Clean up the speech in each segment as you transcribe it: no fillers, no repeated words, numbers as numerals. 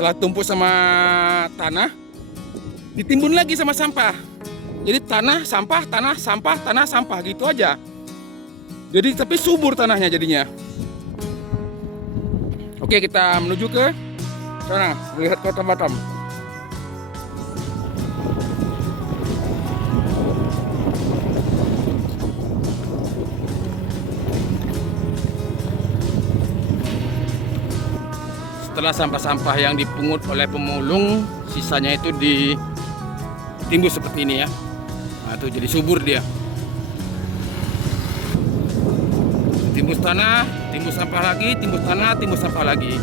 Setelah tumpuk sama tanah, ditimbun lagi sama sampah. Jadi tanah, sampah, tanah, sampah, tanah, sampah gitu aja. Jadi tapi subur tanahnya jadinya. Oke, kita menuju ke sana melihat kota Batam. Setelah sampah-sampah yang dipungut oleh pemulung, sisanya itu ditimbus seperti ini ya. Nah, itu jadi subur dia. Timbus tanah, timbus sampah lagi, timbus tanah, timbus sampah lagi.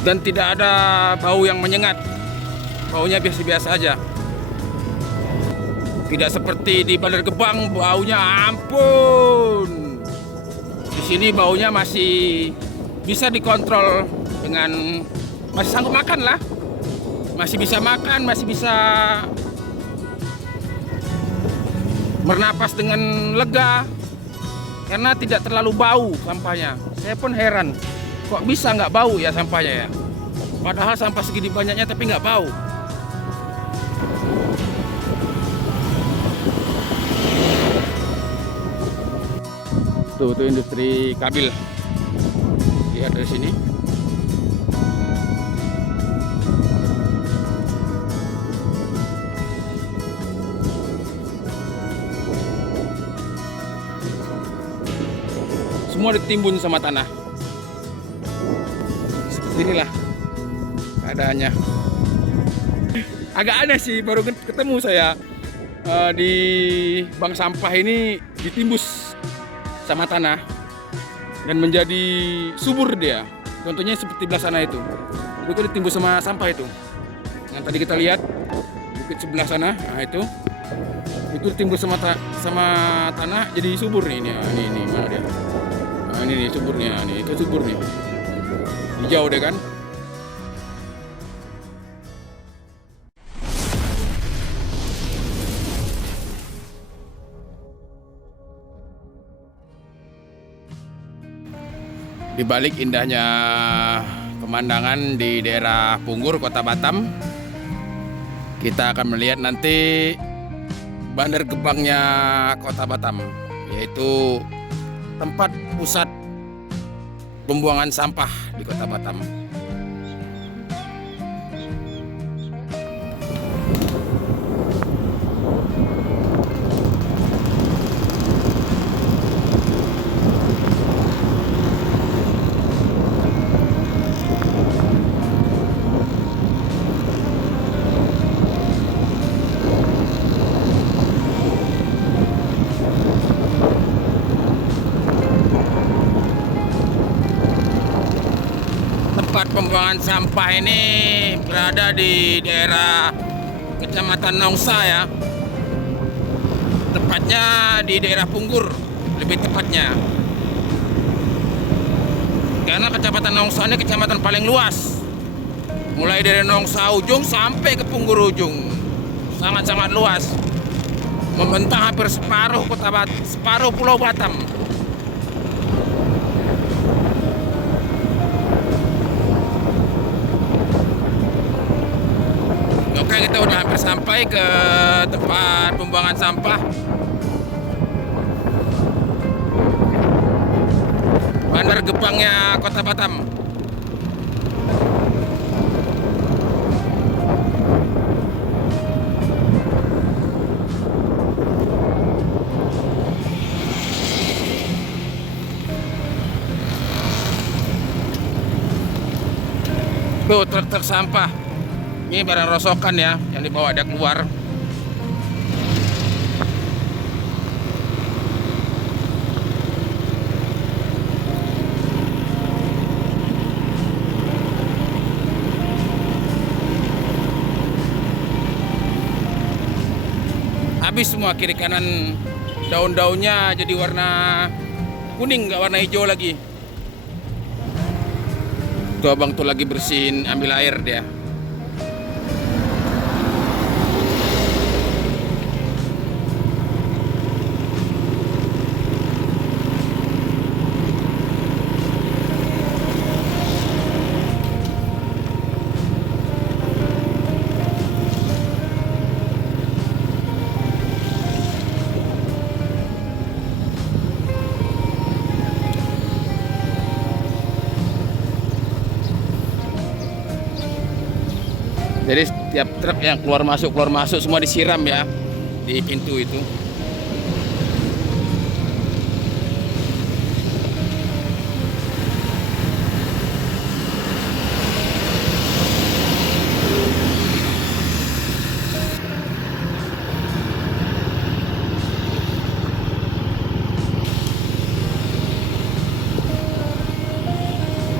Dan tidak ada bau yang menyengat. Baunya biasa-biasa aja. Tidak seperti di Bandar Gebang, baunya ampun. Di sini baunya masih bisa dikontrol dengan masih sanggup makan lah. Masih bisa makan, masih bisa bernapas dengan lega. Karena tidak terlalu bau sampahnya. Saya pun heran, kok bisa nggak bau ya sampahnya ya. Padahal sampah segini banyaknya tapi nggak bau. Tuh industri kabil. Lihat dari sini. Semua ditimbun sama tanah. Seperti inilah keadaannya. Agak aneh sih, baru ketemu saya di bank sampah ini ditimbus sama tanah dan menjadi subur dia. Contohnya seperti belah sana itu ditimbus sama sampah itu. Yang tadi kita lihat bukit sebelah sana, nah itu ditimbus sama tanah jadi subur nih. Ini mana dia? Nah, ini nih suburnya, nih itu subur nih. Hijau deh kan? Di balik indahnya pemandangan di daerah Punggur, Kota Batam, kita akan melihat nanti Bandar Gebangnya Kota Batam, yaitu tempat pusat pembuangan sampah di Kota Batam. Tempat pembuangan sampah ini berada di daerah Kecamatan Nongsa ya. Tepatnya di daerah Punggur, lebih tepatnya. Karena Kecamatan Nongsa ini kecamatan paling luas. Mulai dari Nongsa ujung sampai ke Punggur ujung. Sangat-sangat luas. Membentang hampir separuh Pulau Batam. Oke, kita udah hampir sampai ke tempat pembuangan sampah Bandar Gebangnya Kota Batam. Tuh truk-truk sampah. Ini barang rosokan ya, yang dibawa ada keluar. Habis semua kiri kanan, daun-daunnya jadi warna kuning, nggak warna hijau lagi. Tuh abang tuh lagi bersihin, ambil air dia. Jadi setiap truk yang keluar masuk semua disiram ya di pintu itu.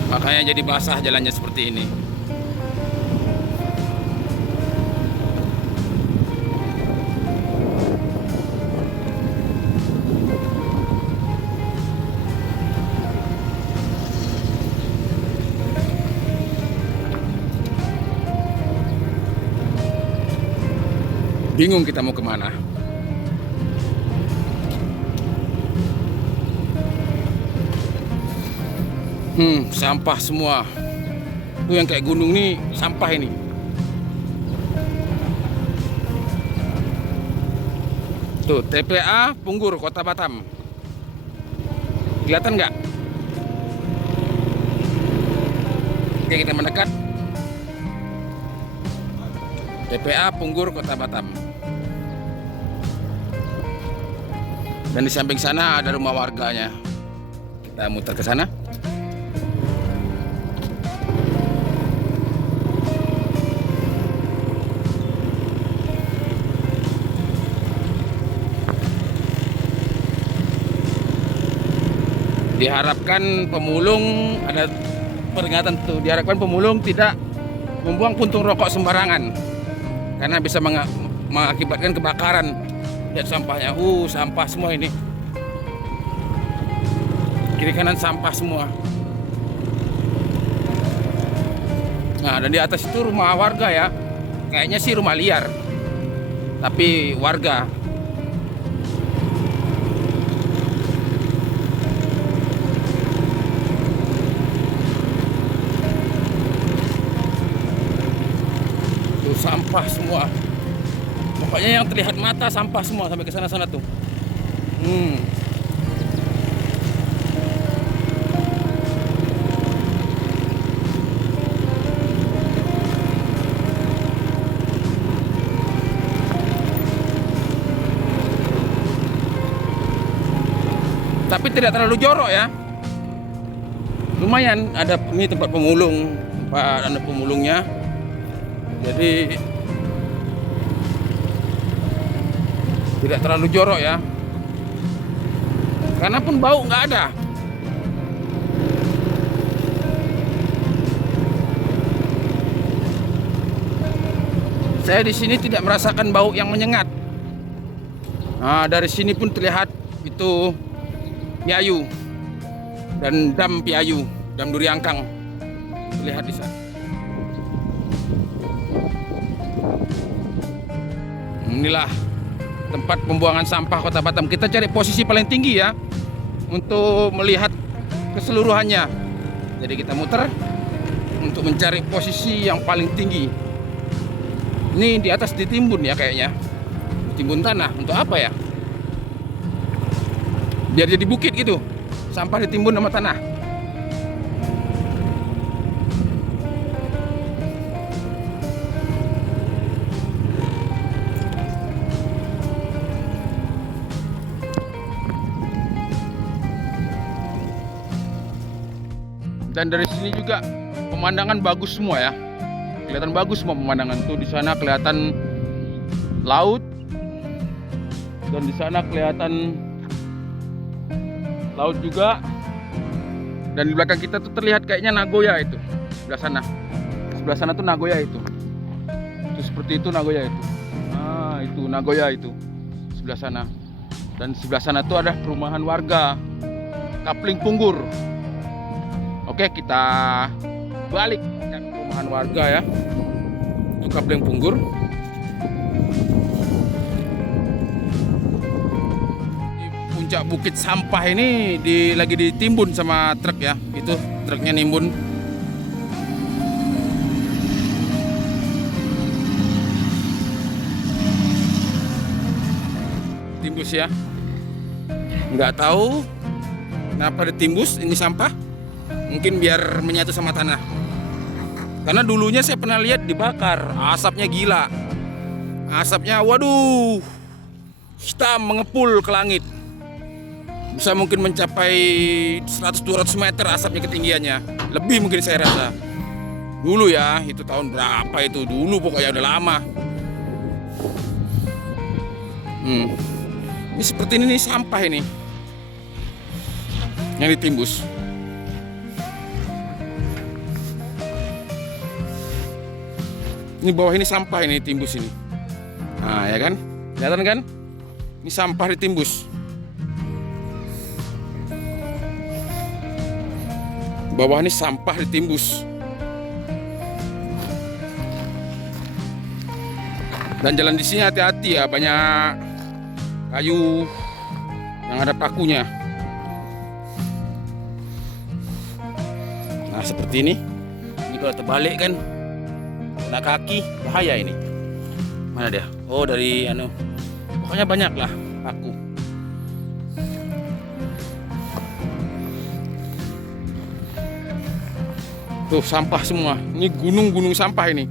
Makanya jadi basah jalannya seperti ini. Bingung kita mau kemana. Sampah semua. Tuh yang kayak gunung nih sampah ini. Tuh TPA Punggur Kota Batam. Kelihatan nggak? Oke, kita mendekat. TPA Punggur Kota Batam. Dan di samping sana ada rumah warganya. Kita muter ke sana. Diharapkan pemulung, ada peringatan tuh, diharapkan pemulung tidak membuang puntung rokok sembarangan karena bisa mengakibatkan kebakaran. Lihat sampahnya, sampah semua ini, kiri kanan sampah semua. Nah, dan di atas itu rumah warga ya, kayaknya sih rumah liar tapi warga. Sampah semua, pokoknya yang terlihat mata sampah semua sampai ke sana-sana tuh. Tapi tidak terlalu jorok ya, lumayan ada ini tempat pemulung, tempat ada pemulungnya. Jadi tidak terlalu jorok ya, karena pun bau nggak ada. Saya di sini tidak merasakan bau yang menyengat. Nah, dari sini pun terlihat itu Piayu dan Dam Piayu, Dam Duriangkang terlihat di sana. Inilah tempat pembuangan sampah Kota Batam. Kita cari posisi paling tinggi ya untuk melihat keseluruhannya. Jadi kita muter untuk mencari posisi yang paling tinggi. Ini di atas ditimbun ya kayaknya. Ditimbun tanah untuk apa ya? Biar jadi bukit gitu. Sampah ditimbun sama tanah. Dan dari sini juga pemandangan bagus semua ya, kelihatan bagus semua pemandangan tuh. Di sana kelihatan laut dan di sana kelihatan laut juga. Dan di belakang kita tuh terlihat kayaknya Nagoya itu sebelah sana. Sebelah sana tuh Nagoya itu. Itu seperti itu Nagoya itu. Nah itu Nagoya itu sebelah sana. Dan sebelah sana tuh ada perumahan warga Kapling Punggur. Oke, kita balik ke perumahan warga ya. Itu Kapling Punggur. Di puncak bukit sampah ini lagi ditimbun sama truk ya. Itu truknya nimbun. Timbus ya. Nggak tahu kenapa ditimbus ini sampah. Mungkin biar menyatu sama tanah. Karena dulunya saya pernah lihat dibakar, asapnya gila. Asapnya waduh, hitam mengepul ke langit. Bisa mungkin mencapai 100-200 meter asapnya ketinggiannya. Lebih mungkin saya rasa. Dulu ya, itu tahun berapa itu? Dulu pokoknya udah lama. Ini seperti ini nih, sampah ini yang ditimbus. Ini bawah ini sampah ini timbus ini. Nah ya kan, kelihatan kan? Ini sampah ditimbus. Bawah ini sampah ditimbus. Dan jalan di sini hati-hati ya, banyak kayu yang ada pakunya. Nah seperti ini. Ini kalau terbalik kan, kena kaki bahaya ini. Mana dia? Oh dari pokoknya banyak lah paku. Tuh sampah semua. Ini gunung-gunung sampah ini.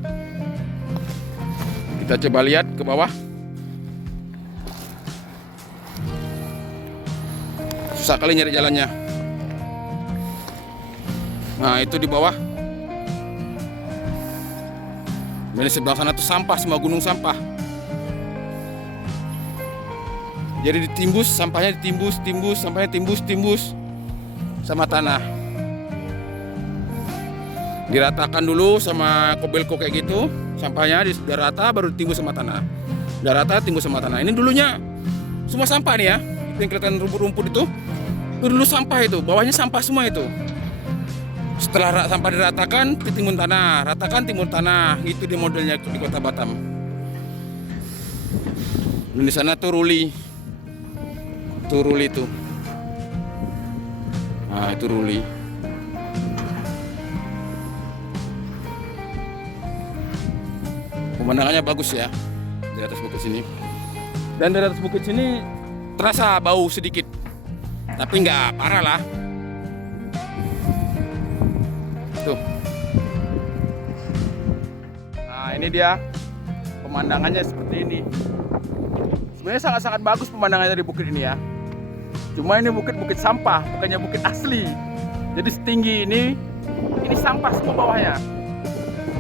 Kita coba lihat ke bawah. Susah kali nyari jalannya. Nah itu di bawah. Dan di sebelah sana tuh sampah, semua gunung sampah. Jadi ditimbus, sampahnya ditimbus, sampahnya timbus sama tanah. Diratakan dulu sama kobelko kayak gitu, sampahnya sudah rata baru ditimbus sama tanah. Sudah rata timbus sama tanah. Ini dulunya semua sampah nih ya. Itu yang kelihatan rumput-rumput itu dulu sampah itu, bawahnya sampah semua itu. Setelah sampah diratakan, ditimbun tanah, ratakan timbun tanah. Itu di modelnya di Kota Batam. Dan di sana tuh ruli. Tuh ruli itu. Nah, itu ruli. Pemandangannya bagus ya di atas bukit sini. Dan dari atas bukit sini terasa bau sedikit. Tapi nggak parah lah. Tuh. Nah ini dia pemandangannya seperti ini. Sebenarnya sangat-sangat bagus pemandangannya dari bukit ini ya. Cuma ini bukit sampah, bukannya bukit asli. Jadi setinggi ini sampah semua bawahnya.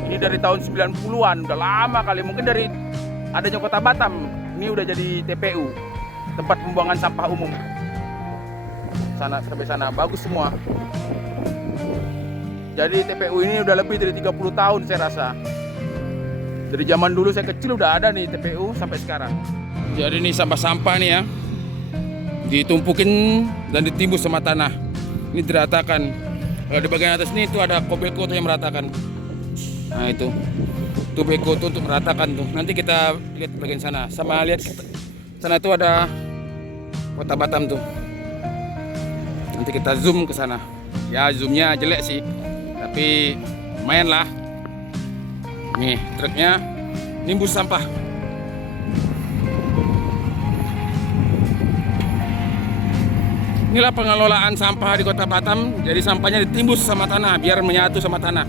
Ini dari tahun 90-an, udah lama kali. Mungkin dari adanya Kota Batam, ini udah jadi TPU, tempat pembuangan sampah umum. Sana sampai sana bagus semua. Jadi TPU ini udah lebih dari 30 tahun saya rasa. Dari zaman dulu saya kecil udah ada nih TPU sampai sekarang. Jadi ini sampah-sampah nih ya, ditumpukin dan ditimbus sama tanah. Ini diratakan. Kalau di bagian atas ini itu ada kobelko yang meratakan. Nah itu beko tuh untuk meratakan tuh. Nanti kita lihat bagian sana. Sama lihat sana tuh ada Kota Batam tuh. Nanti kita zoom ke sana. Ya zoomnya jelek sih, tapi lumayan lah. Nih truknya nimbus sampah. Inilah pengelolaan sampah di Kota Batam. Jadi sampahnya ditimbus sama tanah biar menyatu sama tanah.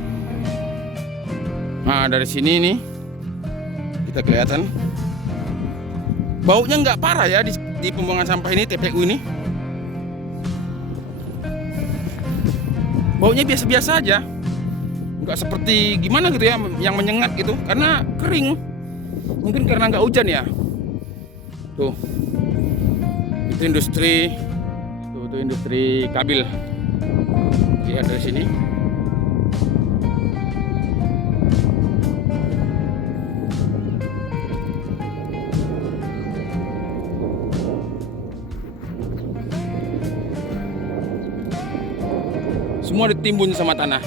Nah dari sini nih kita kelihatan baunya nggak parah ya di pembuangan sampah ini, TPU ini. Baunya biasa-biasa aja, nggak seperti gimana gitu ya yang menyengat gitu, karena kering. Mungkin karena nggak hujan ya. Tuh itu industri, tuh industri kabel. Lihat dari sini. Semua ditimbun sama tanah.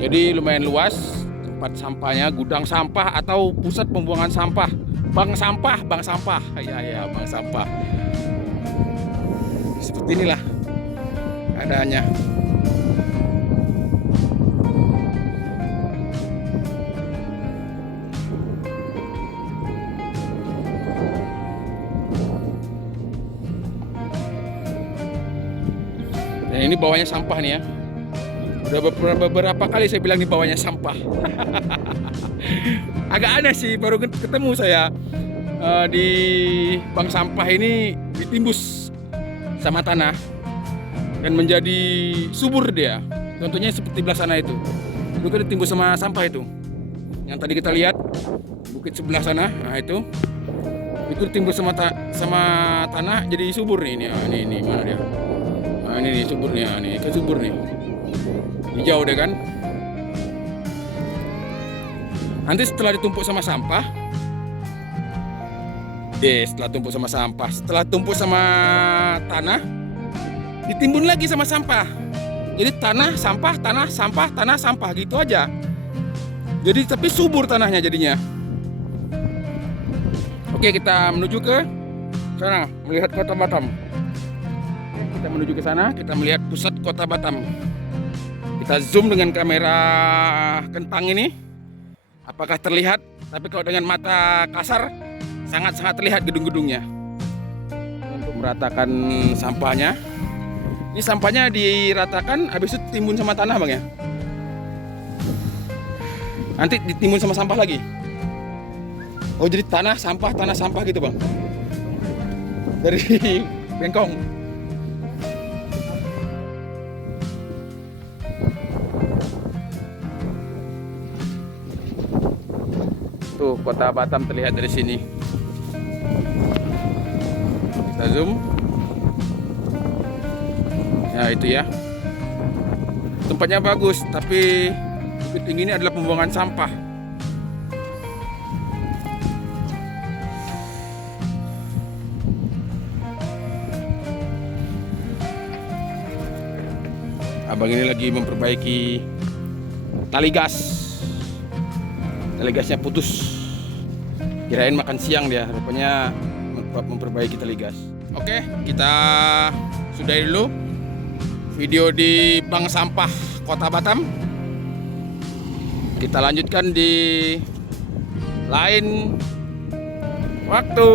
Jadi lumayan luas tempat sampahnya, gudang sampah atau pusat pembuangan sampah. Bank sampah. Ya, bank sampah. Seperti inilah keadaannya. Dan ini bawahnya sampah nih ya. Udah beberapa kali saya bilang di bawahnya sampah. Agak aneh sih, baru ketemu saya di bank sampah ini ditimbus sama tanah dan menjadi subur dia. Contohnya seperti belah sana itu kan ditimbus sama sampah itu. Yang tadi kita lihat bukit sebelah sana, nah itu ditimbus sama tanah jadi subur nih. Ini mana dia? Nah, ini nih suburnya, nih kan subur nih. Hijau deh kan. Nanti setelah ditumpuk sama sampah, setelah tumpuk sama tanah, ditimbun lagi sama sampah. Jadi tanah, sampah, tanah, sampah, tanah, sampah gitu aja. Jadi tapi subur tanahnya jadinya. Oke, kita menuju ke sana melihat kota Batam. Kita menuju ke sana, kita melihat pusat kota Batam. Kita zoom dengan kamera kentang ini. Apakah terlihat? Tapi kalau dengan mata kasar sangat-sangat terlihat gedung-gedungnya. Untuk meratakan sampahnya. Ini sampahnya diratakan, habis itu timbun sama tanah bang ya. Nanti ditimbun sama sampah lagi. Oh jadi tanah sampah gitu bang. Dari bengkong. Tuh kota Batam terlihat dari sini. Kita zoom. Nah itu ya. Tempatnya bagus, tapi bukit tinggi ini adalah pembuangan sampah. Abang ini lagi memperbaiki tali gas. Tali gasnya putus. Kirain makan siang dia, rupanya memperbaiki tali gas. Oke, kita sudahi dulu video di bank sampah Kota Batam. Kita lanjutkan di lain waktu.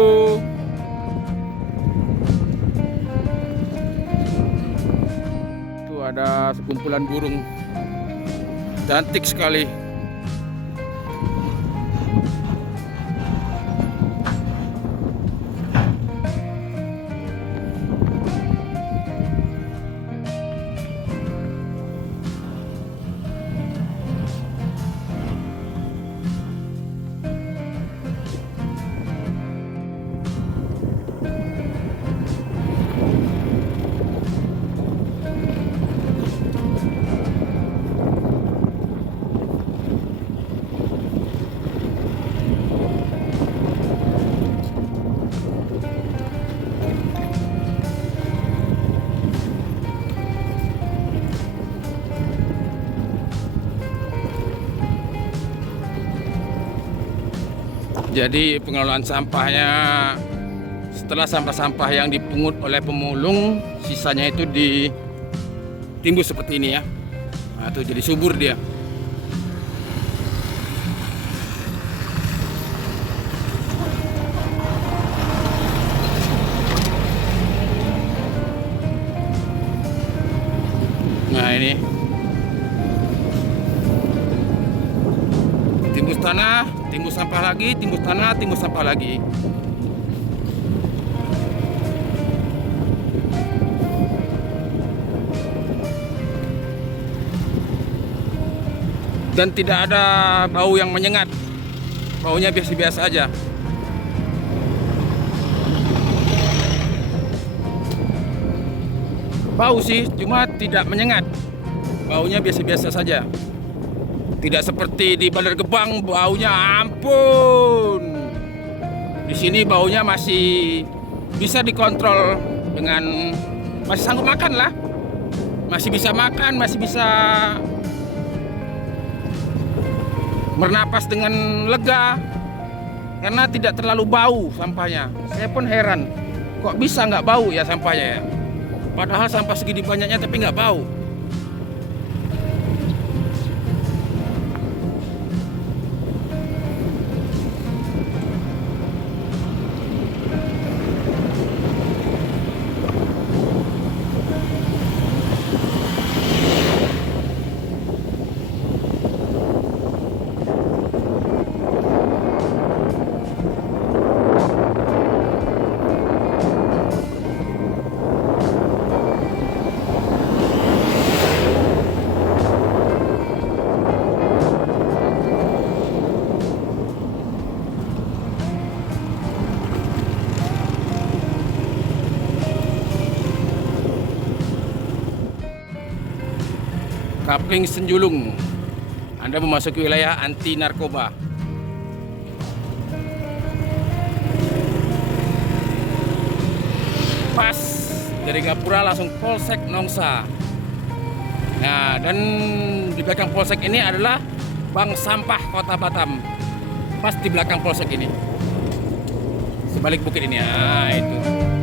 Tuh ada sekumpulan burung cantik sekali. Jadi pengelolaan sampahnya, setelah sampah-sampah yang dipungut oleh pemulung, sisanya itu ditimbus seperti ini ya. Nah, itu jadi subur dia. Nah ini timbus tanah, timbus sampah lagi, timbus tanah, timbus sampah lagi. Dan tidak ada bau yang menyengat. Baunya biasa-biasa aja. Bau sih, cuma tidak menyengat. Baunya biasa-biasa saja. Tidak seperti di Bandar Gebang, baunya ampun. Di sini baunya masih bisa dikontrol dengan, masih sanggup makan lah. Masih bisa makan, masih bisa bernapas dengan lega. Karena tidak terlalu bau sampahnya. Saya pun heran, kok bisa nggak bau ya sampahnya ya. Padahal sampah segini banyaknya tapi nggak bau. Kapling Senjulung. Anda memasuki wilayah anti narkoba. Pas dari Gapura langsung Polsek Nongsa. Nah, dan di belakang polsek ini adalah Bank Sampah Kota Batam. Pas di belakang polsek ini. Sebalik bukit ini. Nah, itu.